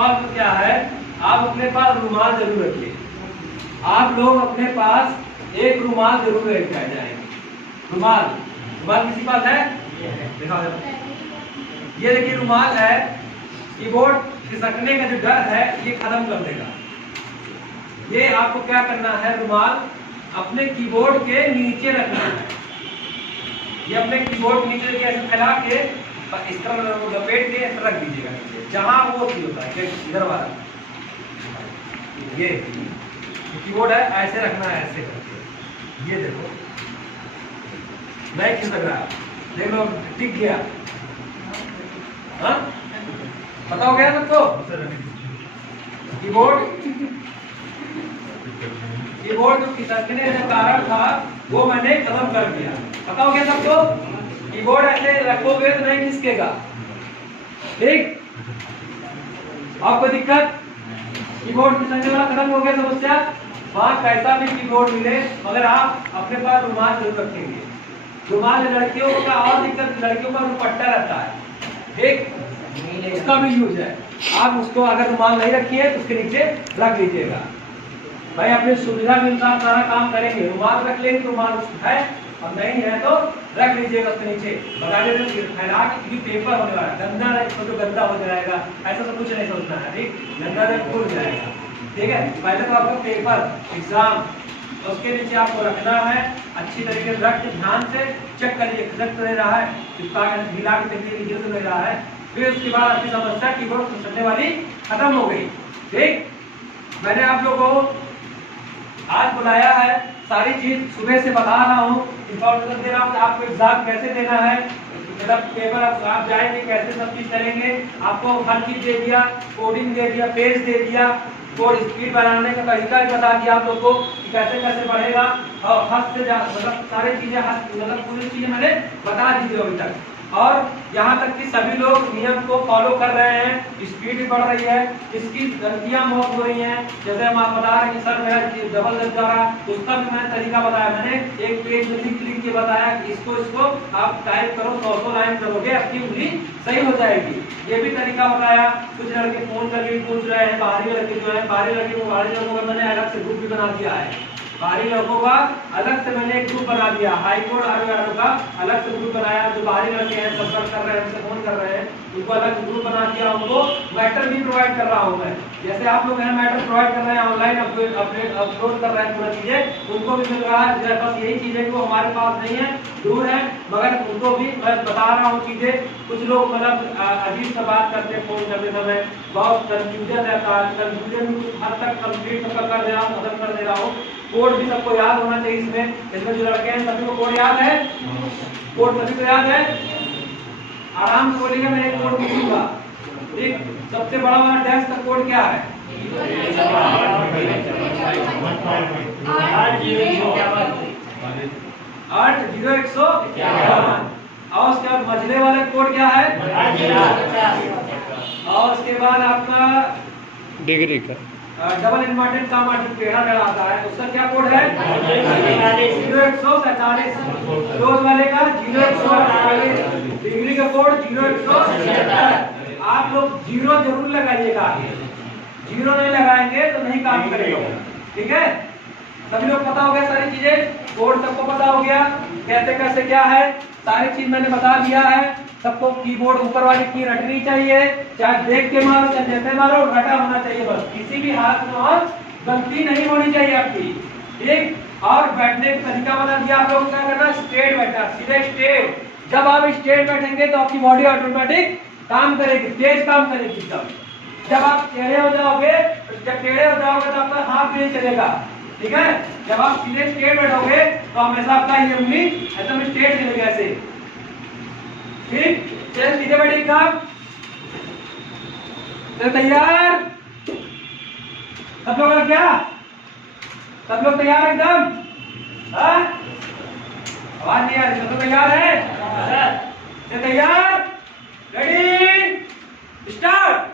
Solve क्या है, आप अपने पास रुमाल जरूर रखिए। आप लोग अपने पास एक रुमाल जरूर लेके आ जाएंगे। रुमाल किसी पास है? दिखाओ। ये देखिए रुमाल है, कीबोर्ड खिसकने का जो डर है ये खत्म कर देगा। ये आपको क्या करना है, रुमाल अपने कीबोर्ड के नीचे रखना है। ये अपने कीबोर्ड के नीचे ऐसे फैला के इस तरह लपेट के रख दीजिएगा नीचे, जहां वो चीज होता है इधर वाला। ये कीबोर्ड है, ऐसे रखना है, ऐसे करके। ये देखो नहीं खिसक रहा, देख लो टिक गया। हाँ पता हो गया सबको? कीबोर्ड जो खिसकने का कारण था वो मैंने खत्म कर दिया। पता हो गया सबको? कीबोर्ड ऐसे रखोगे तो नहीं खिसकेगा। ठीक, आपको दिक्कत? कीबोर्ड खिसकने वाला खत्म हो गया समस्या। वहां कैसा भी कीबोर्ड मिले मगर आप अपने पास रुमाल जरूर रखेंगे। रुमाल लड़कियों का और दिक्कत, लड़कियों का दुपट्टा रहता है, ठीक, उसका भी यूज है। आप उसको अगर रुमाल नहीं रखिए तो उसके नीचे रख लीजिएगा। भाई अपनी सुविधा के अनुसार सारा काम करेंगे। रुमाल रख लेंगे, रुमाल है, और नहीं है तो रख लीजिएगा उसके नीचे। बता देते फैला के पेपर होने वाला है, गंदा नहीं तो गंदा हो जाएगा, ऐसा तो कुछ नहीं सोचना है। ठीक, गंदा नहीं खुल जाएगा। ठीक है, पहले तो आपको पेपर एग्जाम उसके नीचे आपको रखना है। अच्छी तरीके से रख के ध्यान से चेक करिए खिसक तो नहीं रहा है, हिला के देखिए गिर तो नहीं रहा है। फिर उसके बाद आपकी समस्या कीबोर्ड खिसकने वाली खत्म हो गई। ठीक, मैंने आप लोगों को आज बुलाया है, सारी चीज सुबह से बता रहा हूँ, इंफॉर्मेशन दे रहा हूँ कि आपको एग्जाम कैसे देना है, मतलब पेपर आप जाएंगे कैसे, सब चीज करेंगे। आपको हर चीज दे दिया, कोडिंग दे दिया, पेज दे दिया, कोड स्पीड बनाने का तरीका भी बता दिया आप लोग को कि कैसे कैसे बढ़ेगा, और हद से मतलब सारी चीजें मतलब पूरी चीजें मैंने बता दी अभी तक। और यहाँ तक कि सभी लोग नियम को फॉलो कर रहे हैं, स्पीड भी बढ़ रही है, इसकी गलतियां बहुत हो रही हैं। जैसे हम आप बता रहे हैं कि सर मेरा डबल लग जा रहा है, उसका भी मैंने तरीका बताया। मैंने एक पेज में लिख के बताया कि इसको आप टाइप करो, 100 लाइन करोगे, आपकी उंगली सही हो जाएगी। ये भी तरीका बताया। कुछ लड़के फोन करके पूछ रहे हैं, बाहरी लड़के जो है, बाहरी लोगों का मैंने अलग से ग्रुप भी बना दिया है। बाहरी लोगों का अलग से मैंने एक ग्रुप बना दिया, हाई कोर्ट आरओ का अलग से ग्रुप बनाया। जो बाहरी लड़के हैं, संपर्क कर रहे हैं, हमसे फोन कर रहे हैं, उनको अलग से ग्रुप बना दिया। उनको मैटर भी प्रोवाइड कर रहा हूँ मैं, जैसे आप लोग हैं मैटर प्रोवाइड कर रहे हैं, ऑनलाइन अपलोड कर रहे हैं पूरा चीजें, उनको भी मिल रहा है। बस यही चीजें जो हमारे पास नहीं है, दूर है, मगर उनको भी मैं बता रहा हूँ चीजें। कुछ लोग मतलब अजीब सा बात करते हैं फोन करते समय, बहुत कंफ्यूजन रहता है। कंफ्यूजन कुछ हद तक कंप्लीट सबका कर दे रहा हूँ, खत्म कर दे रहा हूँ। कोड भी सबको याद होना चाहिए। इसमें जो लड़के हैं सभी को कोड याद है, कोड सभी को याद है। आराम से बोलिएगा, मैं एक कोड पूछूंगा। ठीक, सबसे बड़ा वाला डैश का कोड क्या है? 80151। और उसके बाद मझले वाले कोड क्या है? और उसके बाद आपका डिग्री का डबल इन्वर्टेड का मार्जिन टेढ़ा टेढ़ा आता है, उसका क्या कोड है? 0147। क्लोज वाले का 0148। डिग्री का कोड 0176। आप लोग जीरो जरूर लगाइएगा, जीरो नहीं लगाएंगे तो नहीं काम करेगा। ठीक है, सभी लोग पता हो गया सारी चीजें, कोड सबको पता हो गया कैसे कैसे क्या है, सारी चीज मैंने बता दिया है। सबको कीबोर्ड ऊपर वाली की रटनी चाहिए, चाहे देख के मारो चाहे जैसे मारो, रटा होना चाहिए बस। किसी भी हाथ में और गलती नहीं होनी चाहिए आपकी। ठीक, और बैठने का तरीका बता दिया आप लोगों को, क्या करना, स्ट्रेट बैठना, सीधे स्ट्रेट। जब आप स्ट्रेट बैठेंगे तो आपकी बॉडी ऑटोमेटिक काम करेगी, तेज काम करेगी। जब आप टेढ़े हो जाओगे, जब टेढ़े हो जाओगे तो आपका हाथ भी नहीं चलेगा। ठीक है, जब आप सीधे स्ट्रेट बैठोगे तो हमेशा आपका ये उंगली एकदम स्ट्रेट चलेगी ऐसे। ठीक, चलिए सीधे बैठिएगा। तो तैयार सब लोग? क्या सब लोग तैयार एकदम? आवाज नहीं आ रही, सब लोग तैयार है? तैयार, रेडी, स्टार्ट।